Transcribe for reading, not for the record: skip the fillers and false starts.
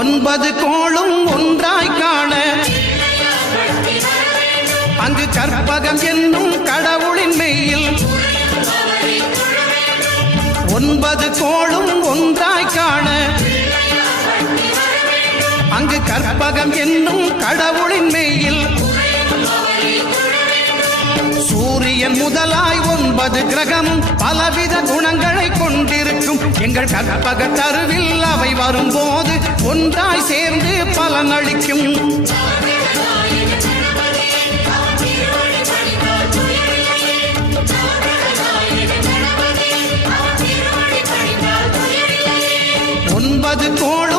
ஒன்பது கோளும் ஒன்றாய் காண அங்கு கற்பகம் என்னும் கடவுளின் மெய்யில் ஒன்பது கோளும் ஒன்றாய் காண அங்கு கற்பகம் என்னும் கடவுளின் மெய்யில் சூரியன் முதலாய் ஒன்பது கிரகமும் பலவித குணங்களை கொண்டிருக்கும் எங்கள் கற்பக தருவில் அவை வரும்போது ஒன்றாய் சேர்ந்து பலனளிக்கும். ஒன்பது கோள்